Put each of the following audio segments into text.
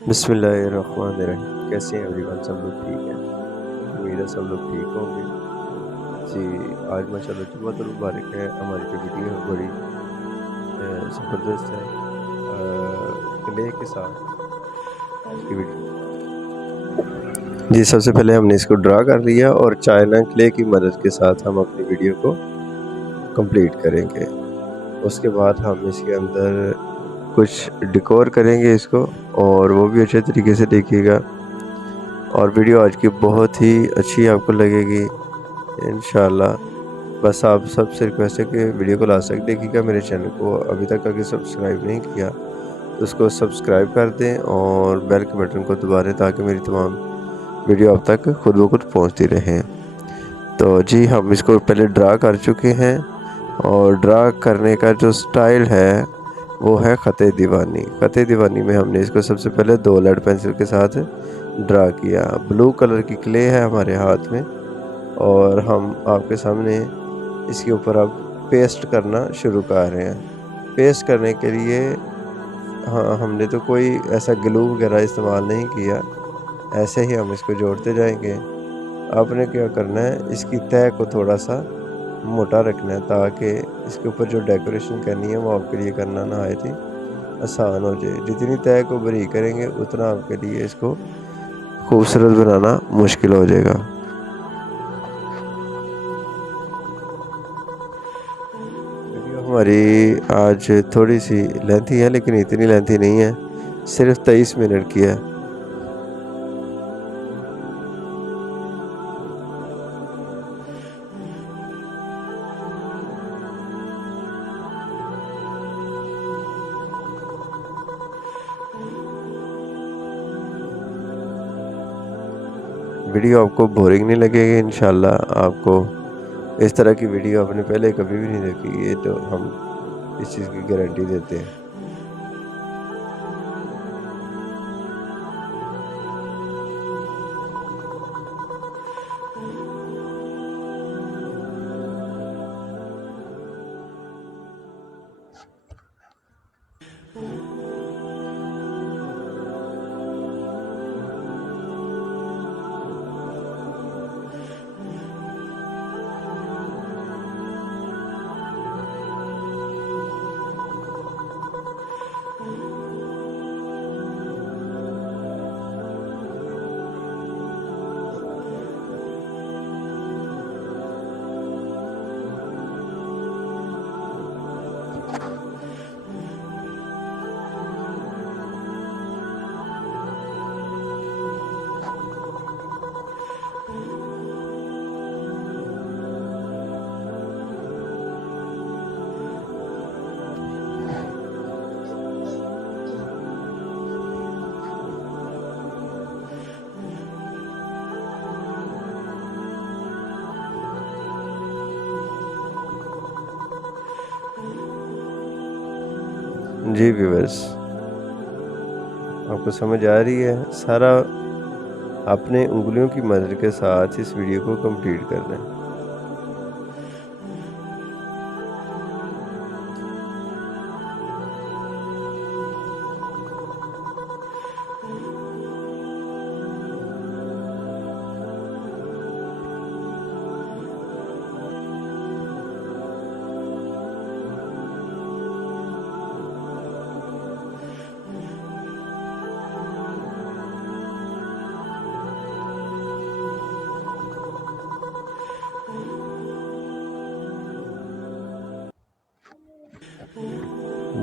बिस्मिल्लाहिर्रहमानिर्रहीम। कैसे हैं एवरीवन? सब लोग ठीक हैं? उम्मीद है सब लोग ठीक होंगे। जी, आज माशाल्लाह जुम्मा तो मुबारक है। हमारी जो वीडियो है बड़ी ज़बरदस्त है। क्ले के साथ आज की वीडियो। जी, सबसे पहले हमने इसको ड्रा कर लिया और चाइना क्ले की मदद के साथ हम अपनी वीडियो को कंप्लीट करेंगे। उसके बाद हम इसके अंदर कुछ डेकोर करेंगे इसको, और वो भी अच्छे तरीके से देखिएगा। और वीडियो आज की बहुत ही अच्छी आपको लगेगी इंशाल्लाह। बस आप सबसे रिक्वेस्ट है कि वीडियो को लास्ट तक देखिएगा। मेरे चैनल को अभी तक अगर सब्सक्राइब नहीं किया तो उसको सब्सक्राइब कर दें और बेल के बटन को दबा दें ताकि मेरी तमाम वीडियो आप तक खुद ब खुद पहुँचती रहें। तो जी, हम इसको पहले ड्रा कर चुके हैं, और ड्रा करने का जो स्टाइल है वो है ख़त दीवानी। ख़त दीवानी में हमने इसको सबसे पहले 2 लेड पेंसिल के साथ ड्रा किया। ब्लू कलर की क्ले है हमारे हाथ में, और हम आपके सामने इसके ऊपर अब पेस्ट करना शुरू कर रहे हैं। पेस्ट करने के लिए हाँ, हमने तो कोई ऐसा ग्लू वगैरह इस्तेमाल नहीं किया, ऐसे ही हम इसको जोड़ते जाएंगे। आपने क्या करना है, इसकी तह को थोड़ा सा मोटा रखना है ताकि इसके ऊपर जो डेकोरेशन करनी है वो आपके लिए करना नहायत ही आसान हो जाए। जितनी तह को बारीक करेंगे उतना आपके लिए इसको खूबसूरत बनाना मुश्किल हो जाएगा। वीडियो हमारी आज थोड़ी सी लेंथी है, लेकिन इतनी लेंथी नहीं है, सिर्फ 23 मिनट की है। वीडियो आपको बोरिंग नहीं लगेगी इंशाल्लाह। आपको इस तरह की वीडियो आपने पहले कभी भी नहीं देखी, ये तो हम इस चीज़ की गारंटी देते हैं। जी व्यूअर्स, आपको समझ आ रही है? सारा अपने उंगलियों की मदद के साथ इस वीडियो को कंप्लीट करना है।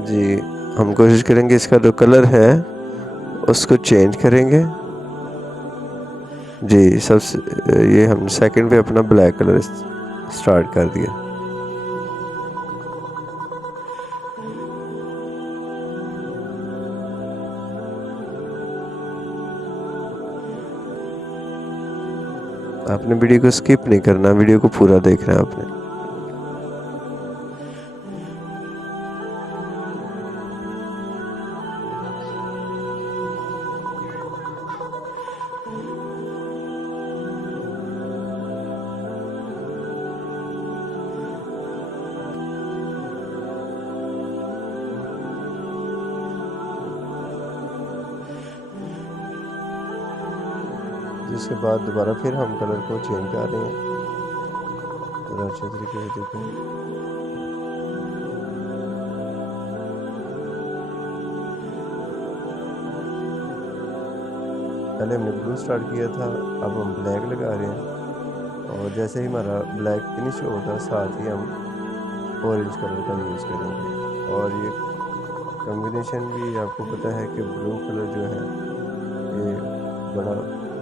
जी, हम कोशिश करेंगे इसका जो कलर है उसको चेंज करेंगे। जी, सबसे ये हम सेकंड पे अपना ब्लैक कलर स्टार्ट कर दिया। आपने वीडियो को स्किप नहीं करना, वीडियो को पूरा देखना है आपने। जिसके बाद दोबारा फिर हम कलर को चेंज कर रहे हैं। ज़रा अच्छे तरीके से देखें। पहले हमने ब्लू स्टार्ट किया था, अब हम ब्लैक लगा रहे हैं और जैसे ही हमारा ब्लैक फिनिश होगा साथ ही हम ऑरेंज कलर का यूज़ करेंगे। और ये कॉम्बिनेशन भी आपको पता है कि ब्लू कलर जो है ये बड़ा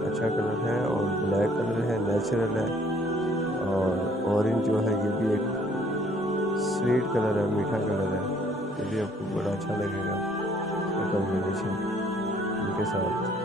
अच्छा कलर है और ब्लैक कलर है, नेचुरल है। और ऑरेंज जो है ये भी एक स्वीट कलर है, मीठा कलर है। ये भी आपको बड़ा अच्छा लगेगा इसका कॉम्बिनेशन इनके साथ।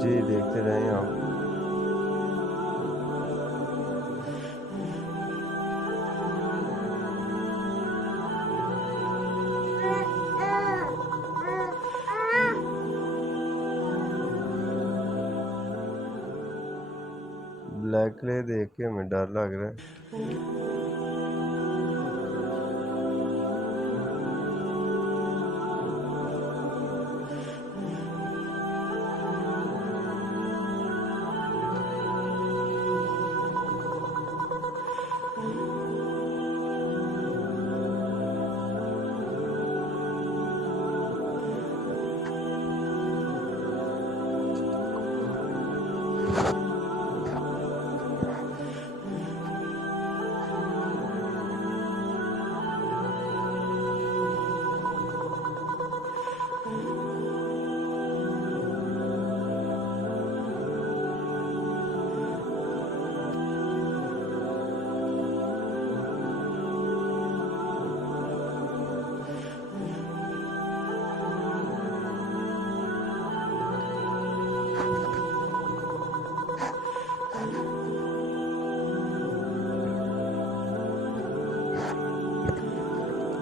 जी, देखते रहें आप। ब्लैक क्ले देख के हमें डर लग रहा है।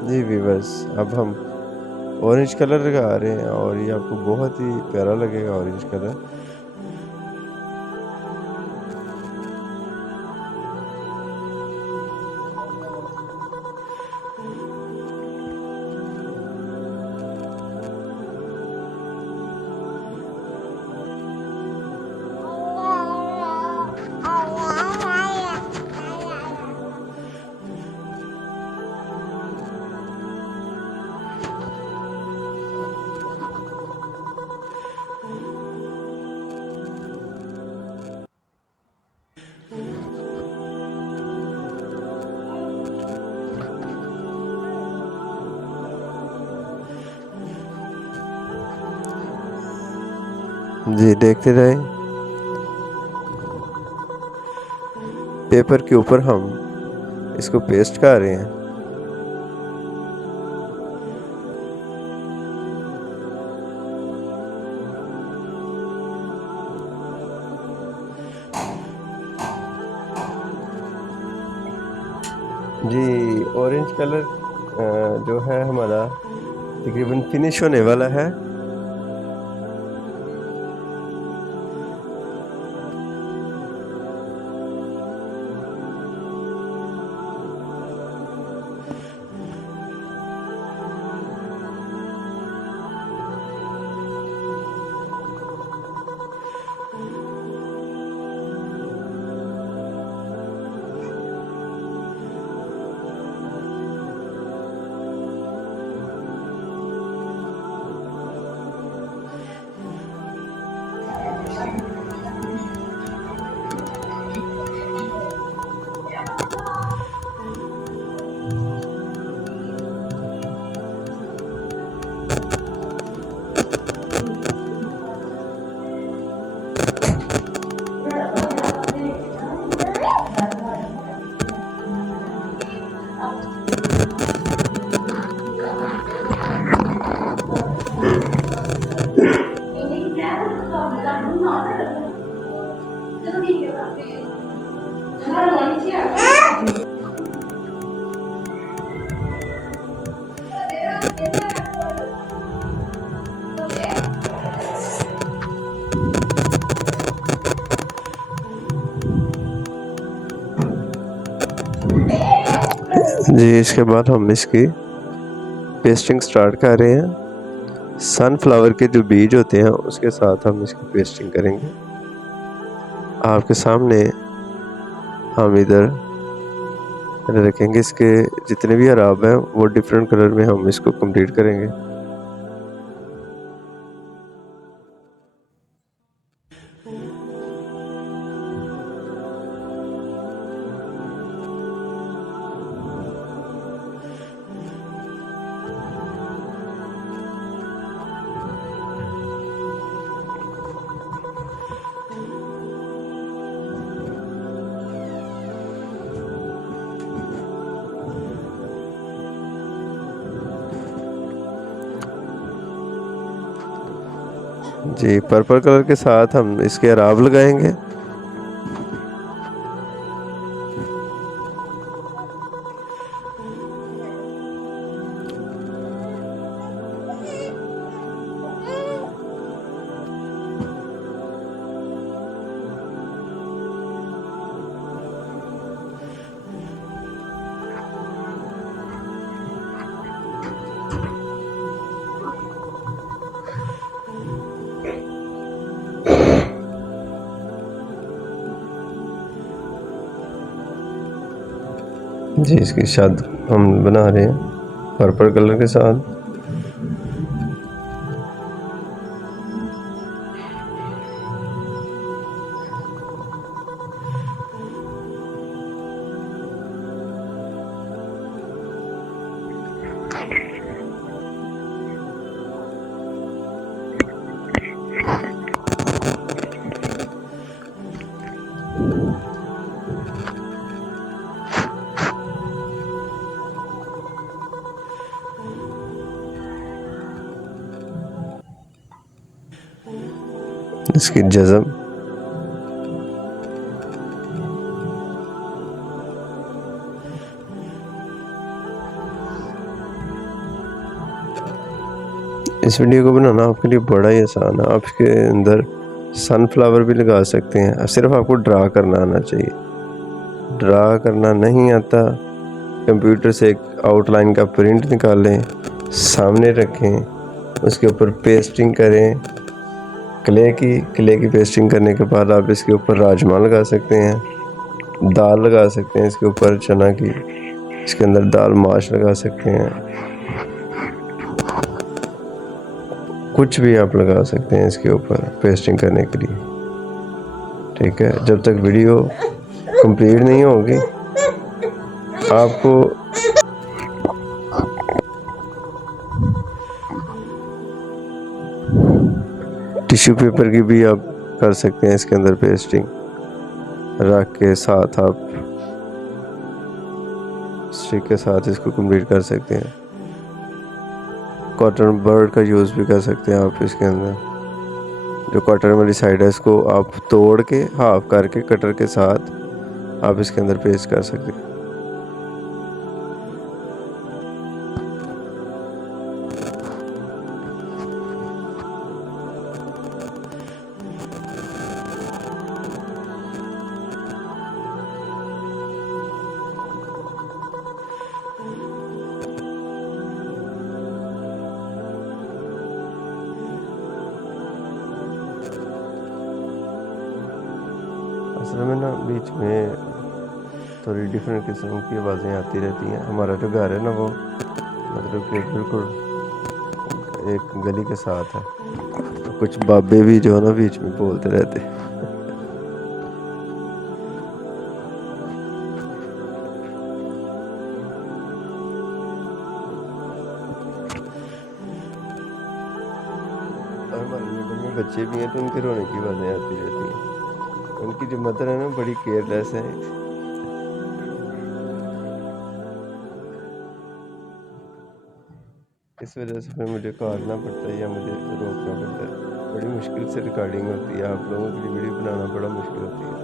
जी व्यूअर्स, अब हम ऑरेंज कलर लगा रहे हैं और ये आपको बहुत ही प्यारा लगेगा ऑरेंज कलर। जी, देखते रहें। पेपर के ऊपर हम इसको पेस्ट कर रहे हैं। जी, ऑरेंज कलर जो है हमारा तकरीबन फिनिश होने वाला है। जी, इसके बाद हम इसकी पेस्टिंग स्टार्ट कर रहे हैं। सनफ्लावर के जो बीज होते हैं उसके साथ हम इसकी पेस्टिंग करेंगे। आपके सामने हम इधर रखेंगे। इसके जितने भी अराब हैं वो डिफरेंट कलर में हम इसको कंप्लीट करेंगे। जी, पर्पल कलर के साथ हम इसके अराब लगाएंगे। जी, इसकी शाद हम बना रहे हैं पर्पल कलर के साथ। इसकी जज़ब इस वीडियो को बनाना आपके लिए बड़ा ही आसान है। आप इसके अंदर सनफ्लावर भी लगा सकते हैं। सिर्फ आपको ड्रा करना आना चाहिए। ड्रा करना नहीं आता, कंप्यूटर से एक आउटलाइन का प्रिंट निकालें, सामने रखें, उसके ऊपर पेस्टिंग करें क्ले की पेस्टिंग करने के बाद आप इसके ऊपर राजमा लगा सकते हैं, दाल लगा सकते हैं, इसके ऊपर चना की, इसके अंदर दाल माश लगा सकते हैं, कुछ भी आप लगा सकते हैं इसके ऊपर पेस्टिंग करने के लिए। ठीक है, जब तक वीडियो कंप्लीट नहीं होगी आपको टिश्यू पेपर की भी आप कर सकते हैं इसके अंदर पेस्टिंग रख के साथ आप स्टिक के साथ इसको कंप्लीट कर सकते हैं। कॉटन बर्ड का यूज़ भी कर सकते हैं आप इसके अंदर। जो कॉटन वाली साइड है इसको आप तोड़ के हाफ करके कटर के साथ आप इसके अंदर पेस्ट कर सकते हैं। असल में ना बीच में थोड़ी डिफरेंट किस्म की आवाज़ें आती रहती हैं। हमारा जो घर है ना वो मतलब कि बिल्कुल एक गली के साथ है, तो कुछ बाबे भी जो है ना बीच में बोलते रहते हैं। और हमारे नेबर में बच्चे भी हैं तो उनके रोने की आवाज़ें आती रहती हैं। उनकी जो मदर है ना बड़ी केयरलेस है। इस वजह से फिर मुझे काटना पड़ता है या मुझे रोकना पड़ता है। बड़ी मुश्किल से रिकॉर्डिंग होती है, आप लोगों के लिए वीडियो बनाना बड़ा मुश्किल होती है।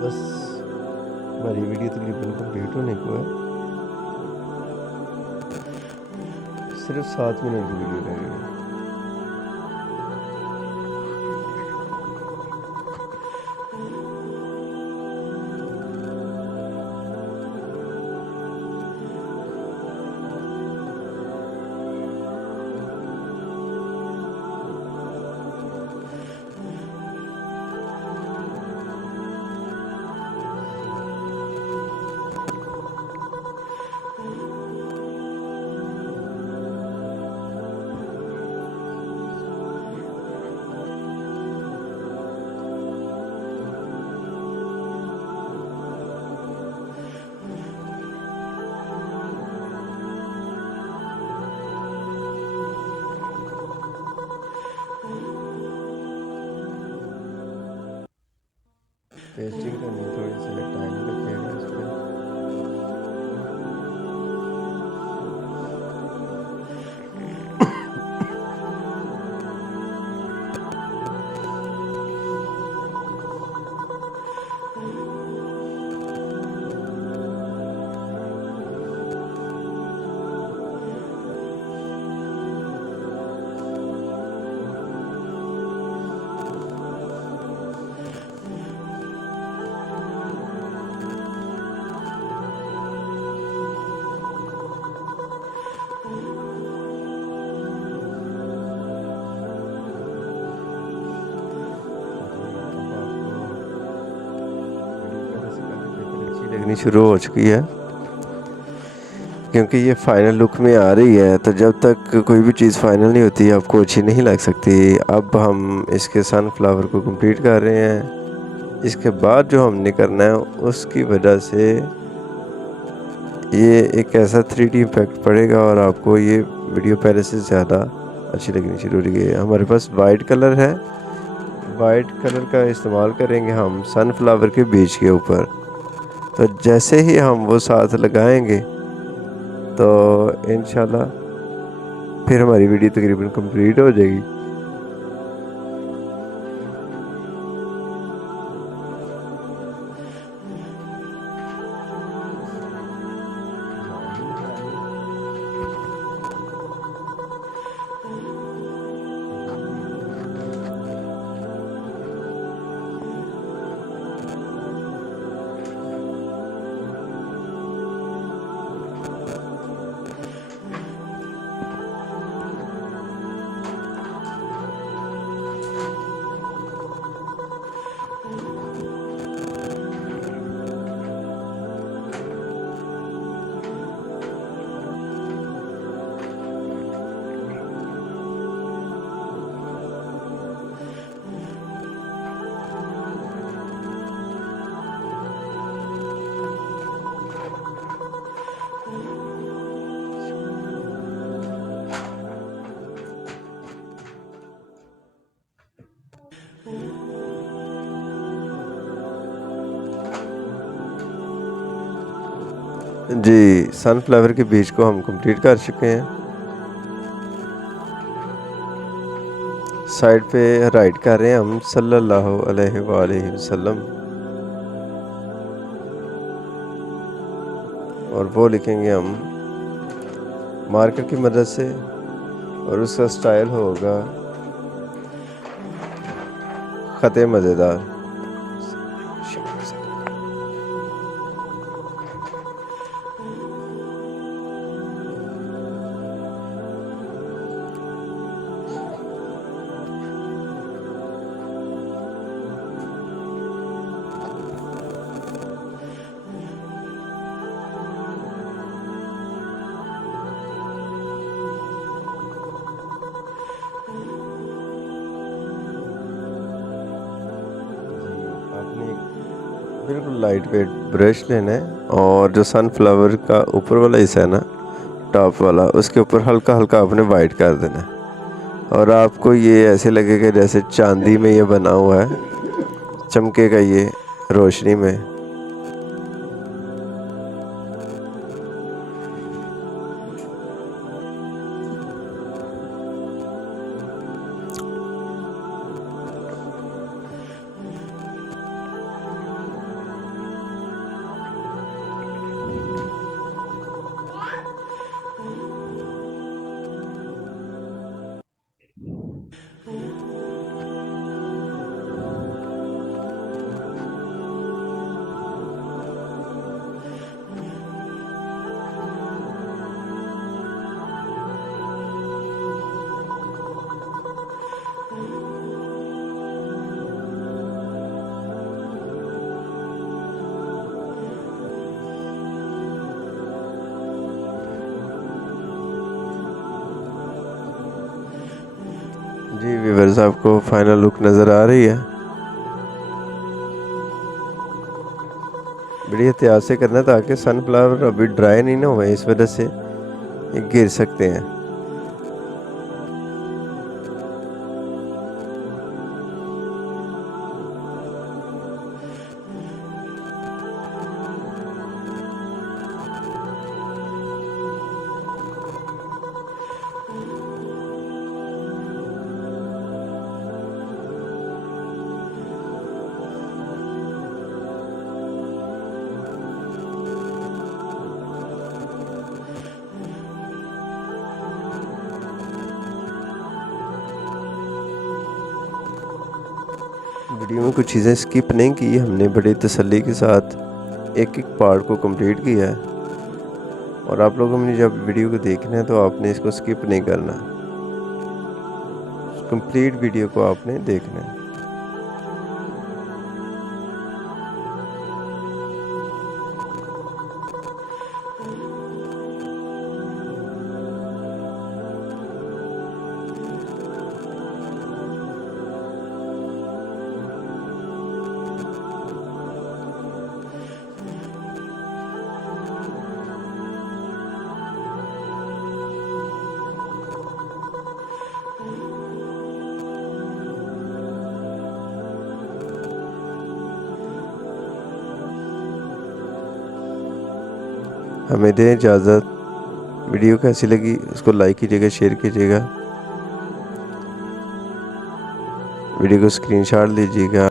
बस हमारी वीडियो तकरीबन कंप्लीट होने को है, सिर्फ 7 मिनट की वीडियो रह गई है। पेस्टिंग करनी थोड़ी सी टाइम लगेगा इसमें। लगनी शुरू हो चुकी है, क्योंकि ये फाइनल लुक में आ रही है, तो जब तक कोई भी चीज़ फाइनल नहीं होती आपको अच्छी नहीं लग सकती। अब हम इसके सनफ्लावर को कंप्लीट कर रहे हैं, इसके बाद जो हमने करना है उसकी वजह से ये एक ऐसा 3D इफेक्ट पड़ेगा और आपको ये वीडियो पहले से ज़्यादा अच्छी लगनी शुरू हो रही है। हमारे पास वाइट कलर है, वाइट कलर का इस्तेमाल करेंगे हम सनफ्लावर के बीज के ऊपर। तो जैसे ही हम वो साथ लगाएंगे तो इंशाल्लाह फिर हमारी वीडियो तकरीबन कंप्लीट हो जाएगी। जी, सनफ्लावर के बीज को हम कंप्लीट कर चुके हैं। साइड पे राइट कर रहे हैं हम सल्लल्लाहु अलैहि वसल्लम, और वो लिखेंगे हम मार्कर की मदद से, और उसका स्टाइल होगा खत मज़ेदार। बिल्कुल लाइट वेट ब्रश लेना है और जो सनफ्लावर का ऊपर वाला हिस्सा है ना, टॉप वाला, उसके ऊपर हल्का हल्का आपने वाइट कर देना है। और आपको ये ऐसे लगेगा जैसे चांदी में ये बना हुआ है, चमकेगा ये रोशनी में। जी व्यूअर्स, आपको फाइनल लुक नज़र आ रही है। बड़ी एहतियात से करना ताकि सनफ्लावर अभी ड्राई नहीं ना हुए, इस वजह से ये गिर सकते हैं। वीडियो में कुछ चीज़ें स्किप नहीं की, हमने बड़ी तसल्ली के साथ एक एक पार्ट को कंप्लीट किया है। और आप लोगों ने जब वीडियो को देखना है तो आपने इसको स्किप नहीं करना, कंप्लीट वीडियो को आपने देखना है। हमें दें इजाज़त। वीडियो कैसी लगी उसको लाइक कीजिएगा, शेयर कीजिएगा, वीडियो को स्क्रीनशॉट लीजिएगा।